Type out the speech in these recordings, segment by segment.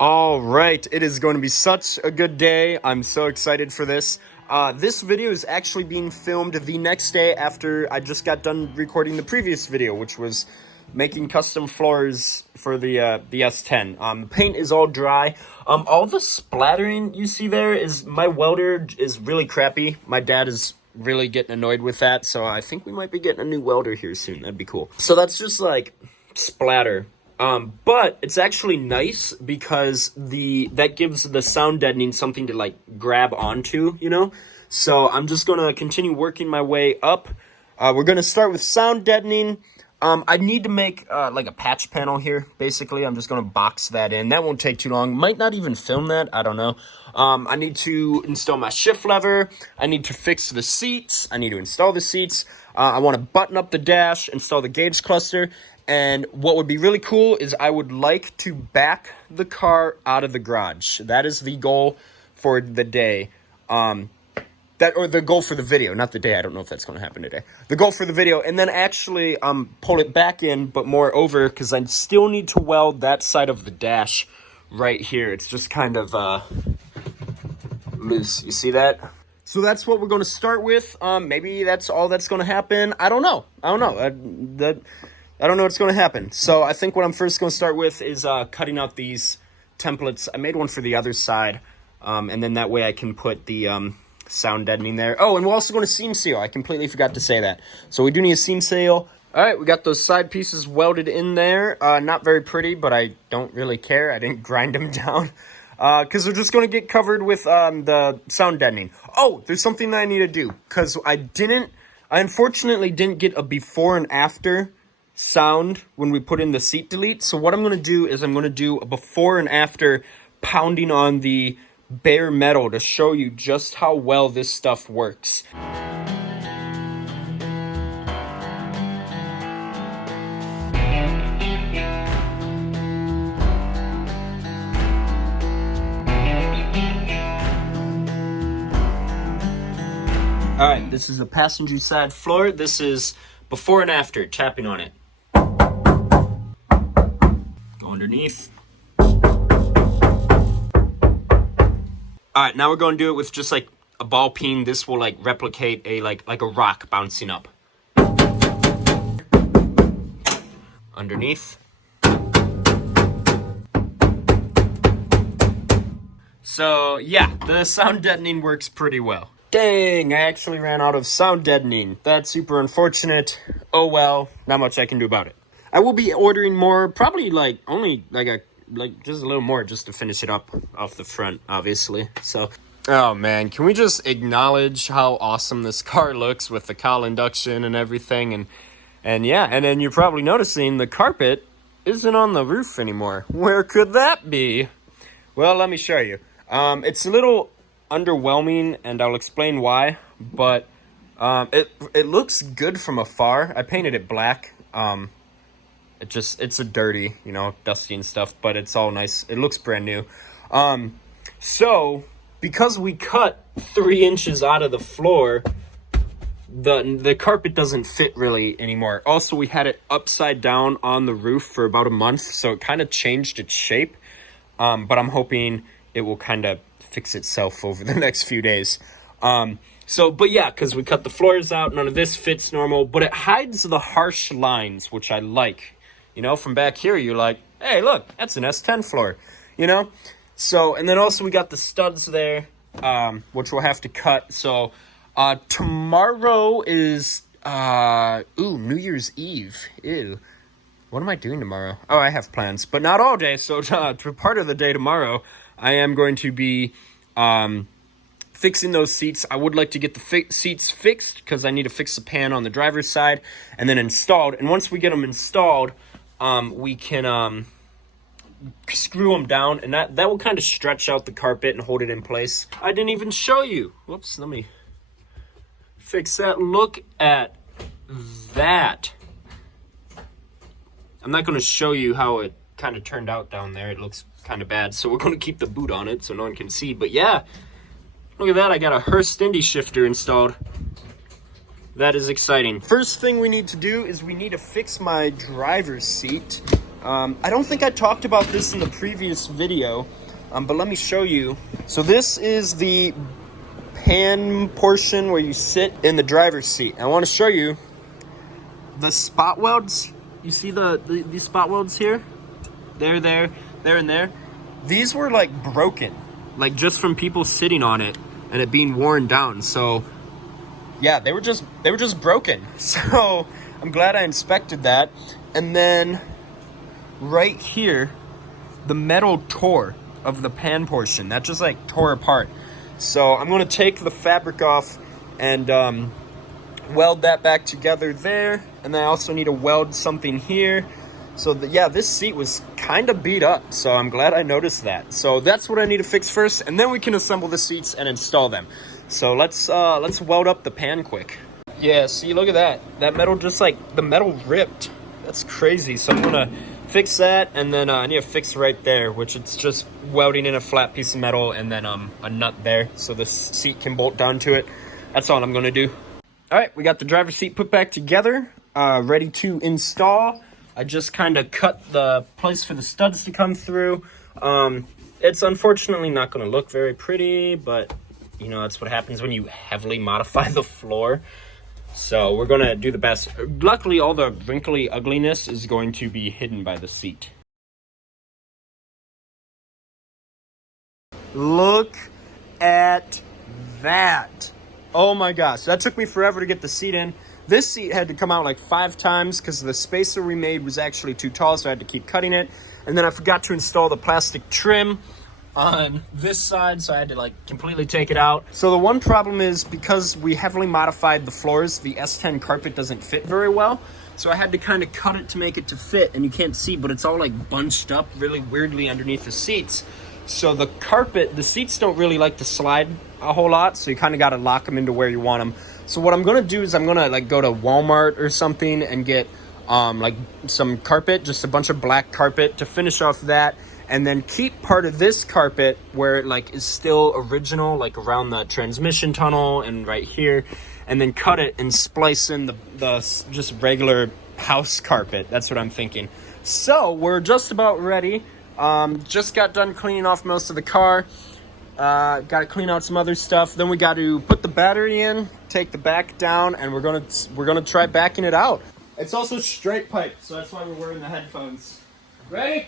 All right, it is going to be such a good day. I'm so excited for this. This video is actually being filmed the next day after I just got done recording the previous video, which was making custom floors for the S10. Paint is all dry. All the splattering you see there is my welder is really crappy. My dad is really getting annoyed with that, so I think we might be getting a new welder here soon. That'd be cool. So that's just like splatter. But it's actually nice because that gives the sound deadening something to like grab onto, you know? So I'm just gonna continue working my way up. We're gonna start with sound deadening. I need to make like a patch panel here. Basically, I'm just gonna box that in. That won't take too long. Might not even film that, I don't know. I need to install my shift lever. I need to fix the seats. I need to install the seats. I want to button up the dash, install the gauge cluster. And what would be really cool is I would like to back the car out of the garage. That is the goal for the day. Or the goal for the video, not the day. I don't know if that's going to happen today. The goal for the video, and then actually pull it back in, but more over, because I still need to weld that side of the dash right here. It's just kind of loose. You see that? So that's what we're going to start with. Maybe that's all that's going to happen. I don't know. I don't know what's going to happen. So I think what I'm first going to start with is cutting out these templates. I made one for the other side, and then that way I can put the sound deadening there. Oh, and we're also going to seam seal. I completely forgot to say that. So we do need a seam seal. All right, we got those side pieces welded in there. Not very pretty, but I don't really care. I didn't grind them down because they're just going to get covered with the sound deadening. Oh, there's something that I need to do because I unfortunately didn't get a before and after sound when we put in the seat delete. So what I'm going to do is I'm going to do a before and after pounding on the bare metal to show you just how well this stuff works. All right, this is the passenger side floor. This is before and after tapping on it. Underneath. All right, now we're going to do it with just like a ball peen. This will like replicate a like a rock bouncing up. Underneath. So yeah, the sound deadening works pretty well. Dang, I actually ran out of sound deadening. That's super unfortunate. Oh well, not much I can do about it. I will be ordering more, probably only just a little more just to finish it up off the front, obviously. So, oh man, can we just acknowledge how awesome this car looks with the cowl induction and everything? And yeah, and then you're probably noticing the carpet isn't on the roof anymore. Where could that be? Well, let me show you. It's a little underwhelming, and I'll explain why. But it looks good from afar. I painted it black. It's a dirty, dusty and stuff, but it's all nice. It looks brand new. So because we cut 3 inches out of the floor, the carpet doesn't fit really anymore. Also, we had it upside down on the roof for about a month, so it kind of changed its shape. But I'm hoping it will kind of fix itself over the next few days. But yeah, because we cut the floors out, none of this fits normal, but it hides the harsh lines, which I like. From back here, you're like, hey, look, that's an S10 floor, So, and then also we got the studs there, which we'll have to cut. So, tomorrow is, New Year's Eve. Ew. What am I doing tomorrow? Oh, I have plans, but not all day. So, for part of the day tomorrow, I am going to be, fixing those seats. I would like to get the seats fixed because I need to fix the pan on the driver's side and then installed. And once we get them installed, we can screw them down, and that will kind of stretch out the carpet and hold it in place. I didn't even show you. Whoops, let me fix that. Look at that. I'm not going to show you how it kind of turned out down there. It looks kind of bad, so we're going to keep the boot on it so no one can see. But yeah, look at that. I got a Hurst Indy shifter installed. That is exciting. First thing we need to do is we need to fix my driver's seat. I don't think I talked about this in the previous video, but let me show you. So this is the pan portion where you sit in the driver's seat. I want to show you the spot welds. You see these spot welds here? There, and there. These were like broken, like just from people sitting on it and it being worn down. So yeah, they were just broken. So I'm glad I inspected that. And then right here, the metal tore of the pan portion. That just like tore apart. So I'm gonna take the fabric off and weld that back together there. And then I also need to weld something here. So yeah, this seat was kind of beat up, so I'm glad I noticed that. So that's what I need to fix first, and then we can assemble the seats and install them. So let's weld up the pan quick. Yeah, see, look at that. That metal just like, the metal ripped. That's crazy. So I'm gonna fix that, and then I need to fix right there, which it's just welding in a flat piece of metal and then a nut there so the seat can bolt down to it. That's all I'm gonna do. All right, we got the driver's seat put back together, ready to install. I just kind of cut the place for the studs to come through. It's unfortunately not going to look very pretty, but you know, that's what happens when you heavily modify the floor. So we're going to do the best. Luckily, all the wrinkly ugliness is going to be hidden by the seat. Look at that. Oh my gosh, that took me forever to get the seat in. This seat had to come out like 5 times because the spacer we made was actually too tall, so I had to keep cutting it. And then I forgot to install the plastic trim on this side, so I had to like completely take it out. So the one problem is, because we heavily modified the floors, the S10 carpet doesn't fit very well. So I had to kind of cut it to make it to fit, and you can't see, but it's all like bunched up really weirdly underneath the seats. So the carpet, the seats don't really like to slide a whole lot, so you kind of got to lock them into where you want them. So what I'm gonna do is I'm gonna like go to Walmart or something and get like some carpet, just a bunch of black carpet to finish off that, and then keep part of this carpet where it like is still original, like around the transmission tunnel and right here, and then cut it and splice in the just regular house carpet. That's what I'm thinking. So we're just about ready. Just got done cleaning off most of the car. Got to clean out some other stuff. Then we got to put the battery in, take the back down, and we're gonna try backing it out. It's also straight pipe, so that's why we're wearing the headphones. Ready?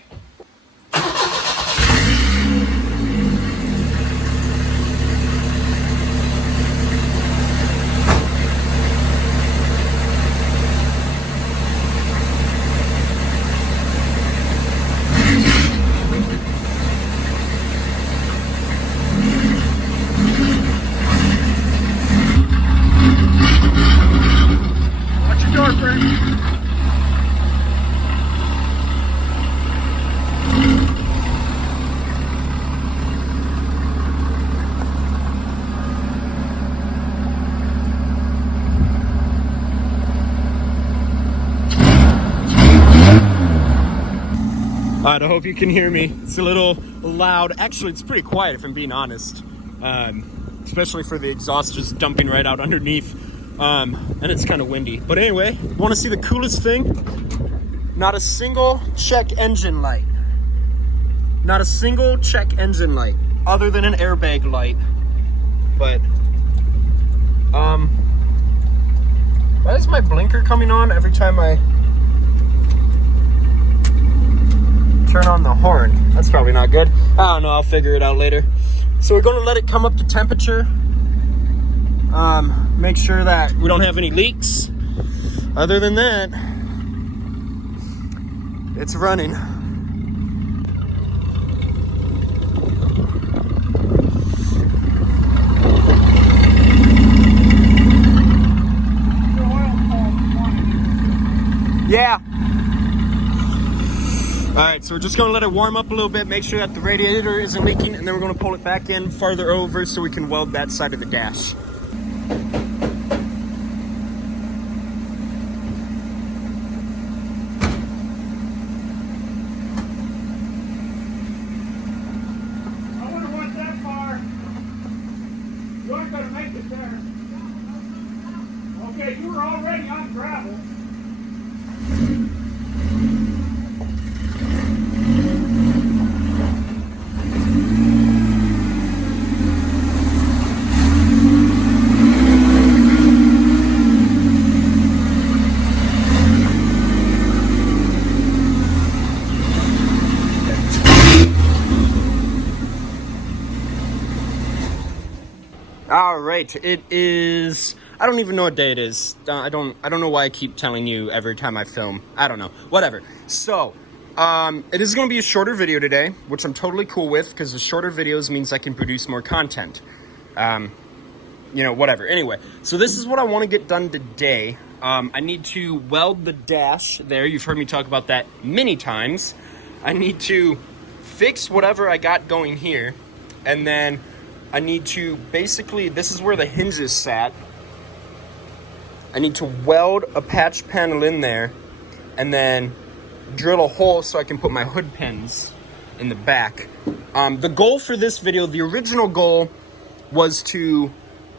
Alright, I hope you can hear me. It's a little loud. Actually, it's pretty quiet if I'm being honest. Especially for the exhaust just dumping right out underneath. And it's kind of windy. But anyway, want to see the coolest thing? Not a single check engine light. Not a single check engine light, other than an airbag light. But, why is my blinker coming on every time I turn on the horn? That's probably not good. I don't know, I'll figure it out later. So we're gonna let it come up to temperature. Make sure that we don't have any leaks. Other than that, it's running. Yeah. All right, so we're just gonna let it warm up a little bit, make sure that the radiator isn't leaking, and then we're gonna pull it back in farther over so we can weld that side of the dash. I wonder what's that far. You aren't gonna make it there. Okay, you were already on gravel. right, it is, I don't even know what day it is. I don't know why I keep telling you every time I film. I don't know, whatever. So, it is going to be a shorter video today, which I'm totally cool with, because the shorter videos means I can produce more content. You know, whatever. Anyway, so this is what I want to get done today. I need to weld the dash there. You've heard me talk about that many times. I need to fix whatever I got going here, and then I need to basically, this is where the hinges sat. I need to weld a patch panel in there, and then drill a hole so I can put my hood pins in the back. The goal for this video, the original goal, was to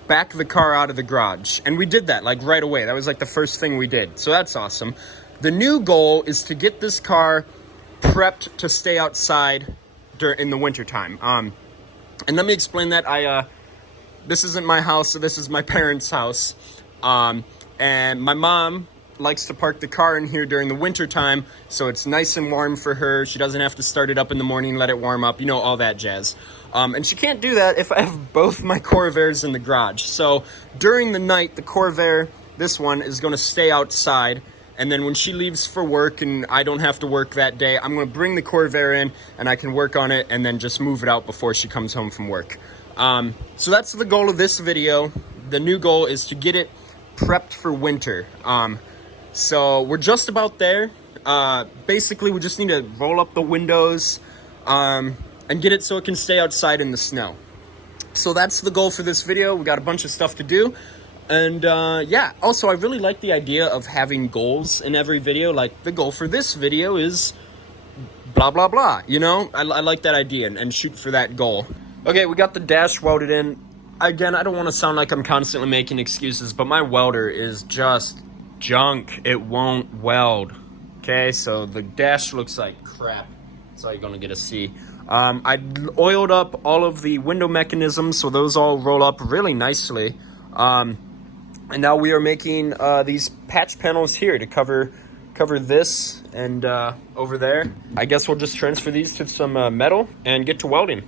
back the car out of the garage, and we did that like right away. That was like the first thing we did, so that's awesome. The new goal is to get this car prepped to stay outside in the wintertime. And let me explain that. This isn't my house, so this is my parents' house, and my mom likes to park the car in here during the winter time, so it's nice and warm for her. She doesn't have to start it up in the morning, let it warm up, you know, all that jazz. And she can't do that if I have both my Corvairs in the garage. So during the night, the Corvair, this one, is going to stay outside, and then when she leaves for work and I don't have to work that day, I'm going to bring the Corvair in and I can work on it and then just move it out before she comes home from work. So that's the goal of this video. The new goal is to get it prepped for winter. So we're just about there. Basically, we just need to roll up the windows and get it so it can stay outside in the snow. So that's the goal for this video. We got a bunch of stuff to do. And yeah, also I really like the idea of having goals in every video. Like the goal for this video is blah, blah, blah. You know, I like that idea and shoot for that goal. Okay, we got the dash welded in. Again, I don't want to sound like I'm constantly making excuses, but my welder is just junk. It won't weld. Okay, so the dash looks like crap. That's all you're gonna get to see. I oiled up all of the window mechanisms, so those all roll up really nicely. And now we are making these patch panels here to cover this and over there. I guess we'll just transfer these to some metal and get to welding.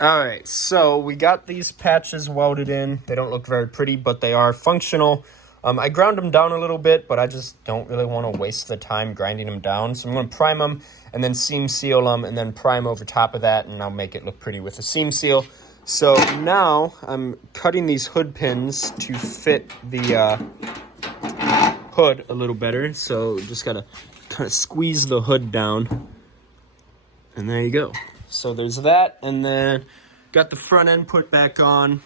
Alright, so we got these patches welded in. They don't look very pretty, but they are functional. I ground them down a little bit, but I just don't really want to waste the time grinding them down. So I'm going to prime them and then seam seal them and then prime over top of that, and I'll make it look pretty with a seam seal. So now I'm cutting these hood pins to fit the hood a little better. So just got to kind of squeeze the hood down. And there you go. So there's that, and then got the front end put back on,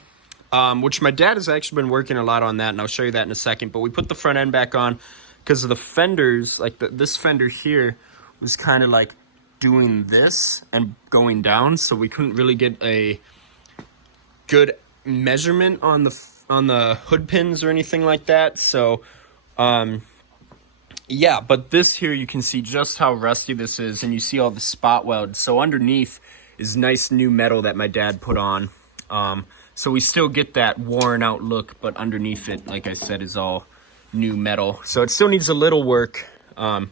which my dad has actually been working a lot on that, and I'll show you that in a second. But we put the front end back on because of the fenders, like this fender here was kind of like doing this and going down, so we couldn't really get a good measurement on the hood pins or anything like that. So yeah, but this here, you can see just how rusty this is, and you see all the spot welds. So underneath is nice new metal that my dad put on. So we still get that worn out look, but underneath it, like I said, is all new metal. So it still needs a little work. You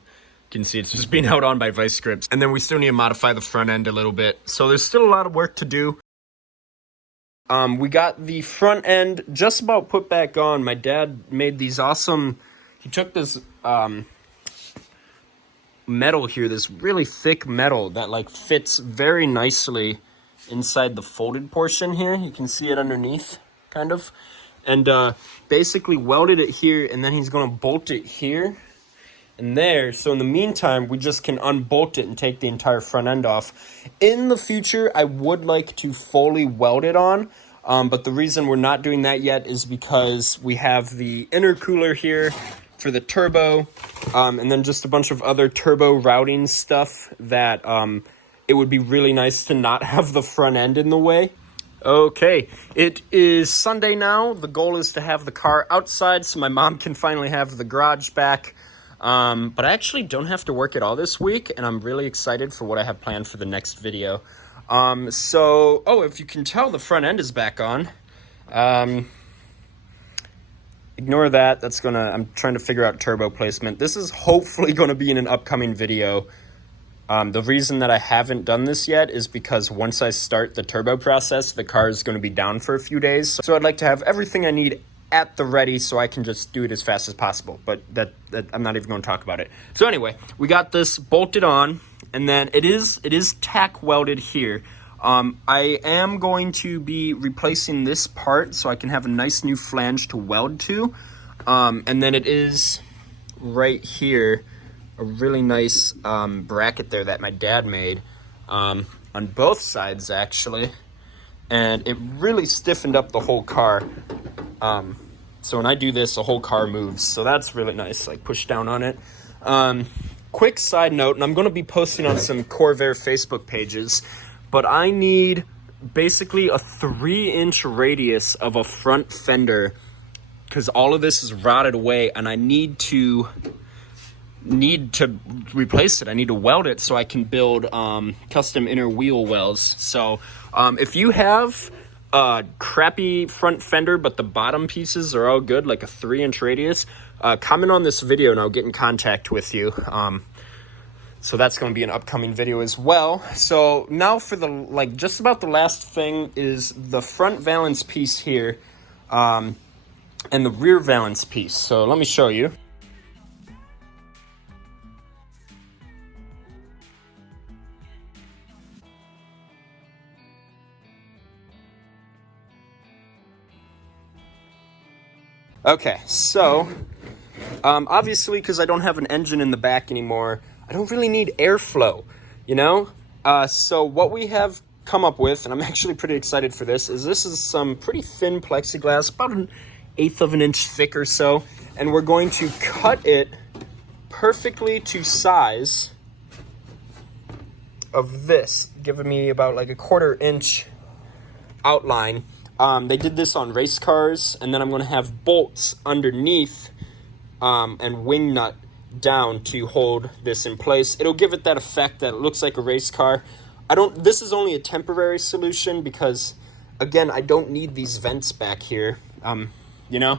can see it's just being held on by vice grips. And then we still need to modify the front end a little bit. So there's still a lot of work to do. We got the front end just about put back on. My dad made these awesome, he took this metal here, this really thick metal that like fits very nicely inside the folded portion here. You can see it underneath, kind of. And basically welded it here, and then he's going to bolt it here and there. So in the meantime, we just can unbolt it and take the entire front end off. In the future, I would like to fully weld it on. But the reason we're not doing that yet is because we have the intercooler here for the turbo, and then just a bunch of other turbo routing stuff that it would be really nice to not have the front end in the way. Okay, it is Sunday now. The goal is to have the car outside so my mom can finally have the garage back. But I actually don't have to work at all this week, and I'm really excited for what I have planned for the next video. If you can tell, the front end is back on. Ignore that. I'm trying to figure out turbo placement. This is hopefully going to be in an upcoming video. The reason that I haven't done this yet is because once I start the turbo process, the car is going to be down for a few days. So I'd like to have everything I need at the ready so I can just do it as fast as possible. But that I'm not even going to talk about it. So anyway, we got this bolted on, and then it is tack welded here. I am going to be replacing this part so I can have a nice new flange to weld to. And then it is right here, a really nice bracket there that my dad made on both sides, actually. And it really stiffened up the whole car. So when I do this, the whole car moves. So that's really nice, like push down on it. Quick side note, and I'm going to be posting on some Corvair Facebook pages, but I need basically a 3-inch radius of a front fender because all of this is rotted away, and I need to replace it. I need to weld it so I can build custom inner wheel wells. So if you have a crappy front fender but the bottom pieces are all good, like a 3-inch radius, comment on this video and I'll get in contact with you. So that's going to be an upcoming video as well. So now for just about the last thing is the front valance piece here and the rear valance piece. So let me show you. Okay, so obviously because I don't have an engine in the back anymore, I don't really need airflow, you know? So what we have come up with, and I'm actually pretty excited for this is some pretty thin plexiglass, about 1/8 of an inch thick or so, and we're going to cut it perfectly to size of this, giving me about like a 1/4 inch outline. They did this on race cars, and then I'm going to have bolts underneath and wing nut down to hold this in place. It'll give it that effect that it looks like a race car. This is only a temporary solution because, again, I don't need these vents back here, you know?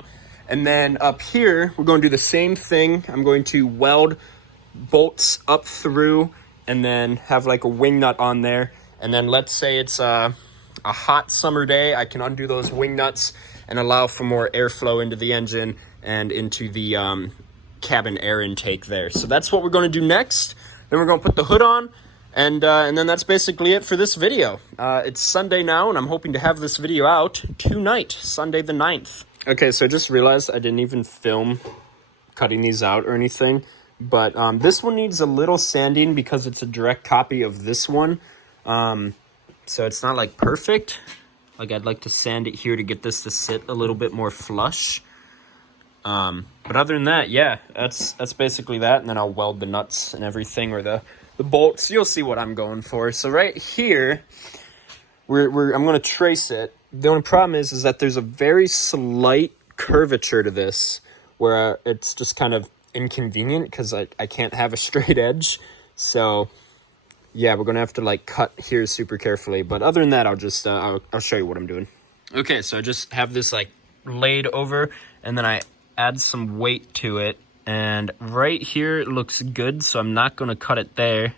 And then up here, we're going to do the same thing. I'm going to weld bolts up through and then have like a wing nut on there. And then let's say it's a hot summer day, I can undo those wing nuts and allow for more airflow into the engine and into the cabin air intake there. So that's what we're going to do next. Then we're going to put the hood on, and then that's basically it for this video. It's Sunday now, and I'm hoping to have this video out tonight, Sunday the 9th. Okay, so I just realized I didn't even film cutting these out or anything, but this one needs a little sanding because it's a direct copy of this one. So it's not like perfect. Like I'd like to sand it here to get this to sit a little bit more flush. But other than that, yeah, that's basically that. And then I'll weld the nuts and everything, or the bolts. You'll see what I'm going for. So right here, I'm going to trace it. The only problem is that there's a very slight curvature to this where it's just kind of inconvenient because I can't have a straight edge. So yeah, we're going to have to like cut here super carefully. But other than that, I'll just, I'll show you what I'm doing. Okay, so I just have this like laid over, and then I add some weight to it. And right here it looks good, so I'm not going to cut it there.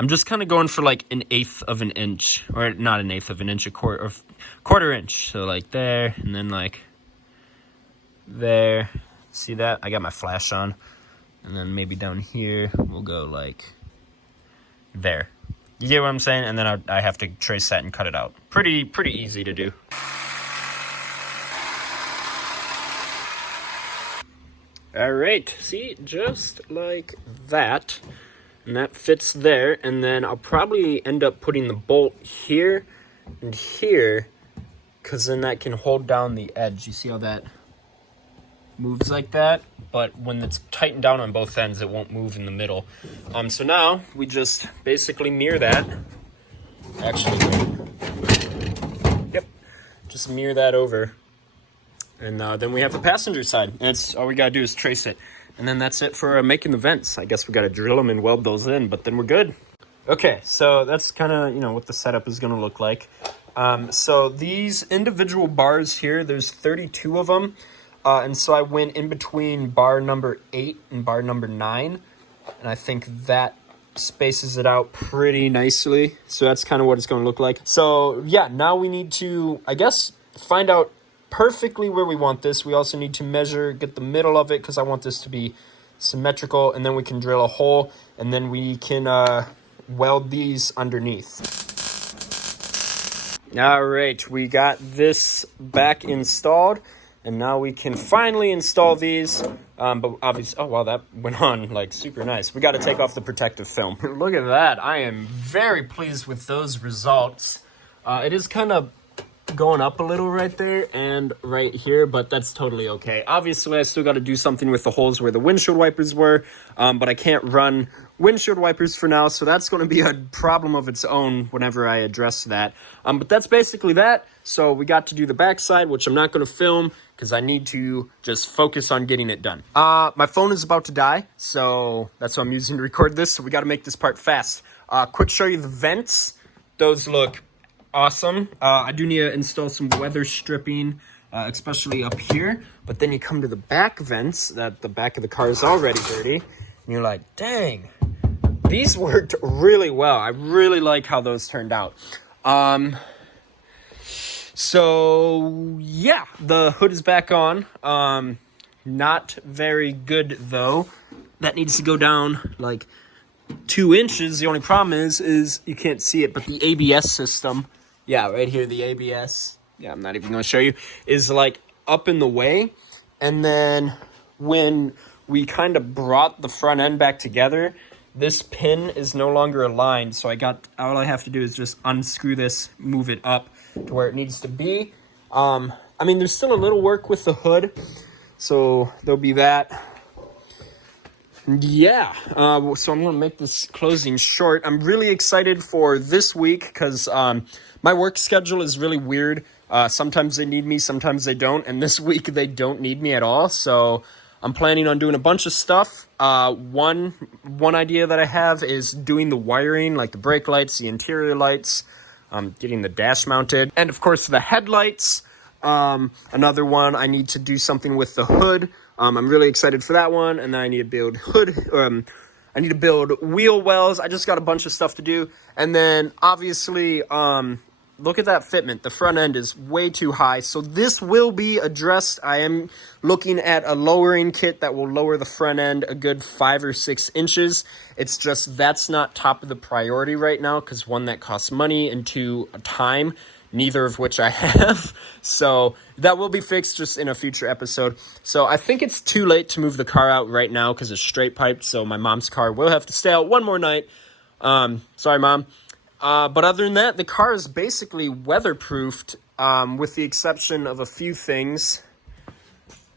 I'm just kind of going for like 1/8 of an inch, or not 1/8 of an inch, a quarter inch. So like there, and then like there. See that? I got my flash on. And then maybe down here, we'll go like there. You get what I'm saying? And then I have to trace that and cut it out. Pretty easy to do. All right, see, just like that. And that fits there. And then I'll probably end up putting the bolt here and here, because then that can hold down the edge. You see how that moves like that, but when it's tightened down on both ends, it won't move in the middle. So now we just basically mirror that. Actually, yep, just mirror that over. And then we have the passenger side. And it's all we gotta do is trace it. And then that's it for making the vents. I guess we gotta drill them and weld those in, but then we're good. Okay, so that's kind of, what the setup is gonna look like. So these individual bars here, there's 32 of them. And so I went in between bar number 8 and bar number 9. And I think that spaces it out pretty nicely. So that's kind of what it's gonna look like. So yeah, now we need to, I guess, find out perfectly where we want this. We also need to measure, get the middle of it, because I want this to be symmetrical, and then we can drill a hole, and then we can weld these underneath. All right, we got this back installed, and now we can finally install these. But obviously, oh wow, that went on like super nice. We got to take off the protective film. Look at that. I am very pleased with those results. It is kind of going up a little right there and right here, but that's totally okay. Obviously, I still got to do something with the holes where the windshield wipers were, but I can't run windshield wipers for now, so that's going to be a problem of its own whenever I address that. But that's basically that. So we got to do the backside, which I'm not going to film because I need to just focus on getting it done. My phone is about to die, so that's what I'm using to record this, so we got to make this part fast. Quick show you the vents. Those look awesome. I do need to install some weather stripping, especially up here. But then you come to the back vents, that the back of the car is already dirty. And you're like, dang, these worked really well. I really like how those turned out. So yeah, the hood is back on. Not very good though. That needs to go down like 2 inches. The only problem is you can't see it, but the ABS system, yeah, right here, the ABS, yeah, I'm not even going to show you, is like up in the way. And then when we kind of brought the front end back together, this pin is no longer aligned. So all I have to do is just unscrew this, move it up to where it needs to be. I mean, there's still a little work with the hood, so there'll be that. Yeah, so I'm going to make this closing short. I'm really excited for this week because my work schedule is really weird. Sometimes they need me, sometimes they don't, and this week they don't need me at all. So I'm planning on doing a bunch of stuff. One idea that I have is doing the wiring, like the brake lights, the interior lights, getting the dash mounted, and of course the headlights. Another one, I need to do something with the hood. I'm really excited for that one, and then I need to build I need to build wheel wells. I just got a bunch of stuff to do, and then obviously, look at that fitment. The front end is way too high, so this will be addressed. I am looking at a lowering kit that will lower the front end a good 5 or 6 inches. It's just that's not top of the priority right now, because 1, that costs money, and 2, time. Neither of which I have. So that will be fixed just in a future episode. So I think it's too late to move the car out right now because it's straight piped. So my mom's car will have to stay out one more night. Sorry, Mom. But other than that, the car is basically weatherproofed, with the exception of a few things.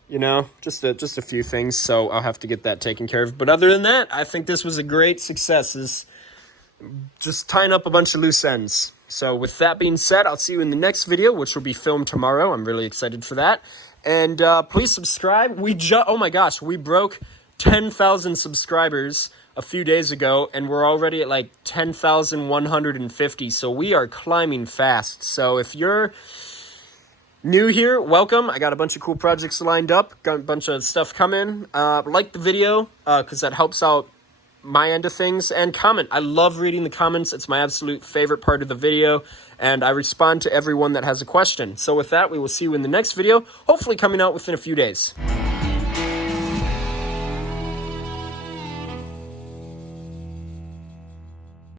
Just a few things. So I'll have to get that taken care of. But other than that, I think this was a great success. Is just tying up a bunch of loose ends. So with that being said, I'll see you in the next video, which will be filmed tomorrow. I'm really excited for that. And please subscribe. Oh my gosh, we broke 10,000 subscribers a few days ago, and we're already at like 10,150. So we are climbing fast. So if you're new here, welcome. I got a bunch of cool projects lined up. Got a bunch of stuff coming. Like the video, because that helps out my end of things, and comment. I love reading the comments. It's my absolute favorite part of the video, and I respond to everyone that has a question. So with that, we will see you in the next video, hopefully coming out within a few days.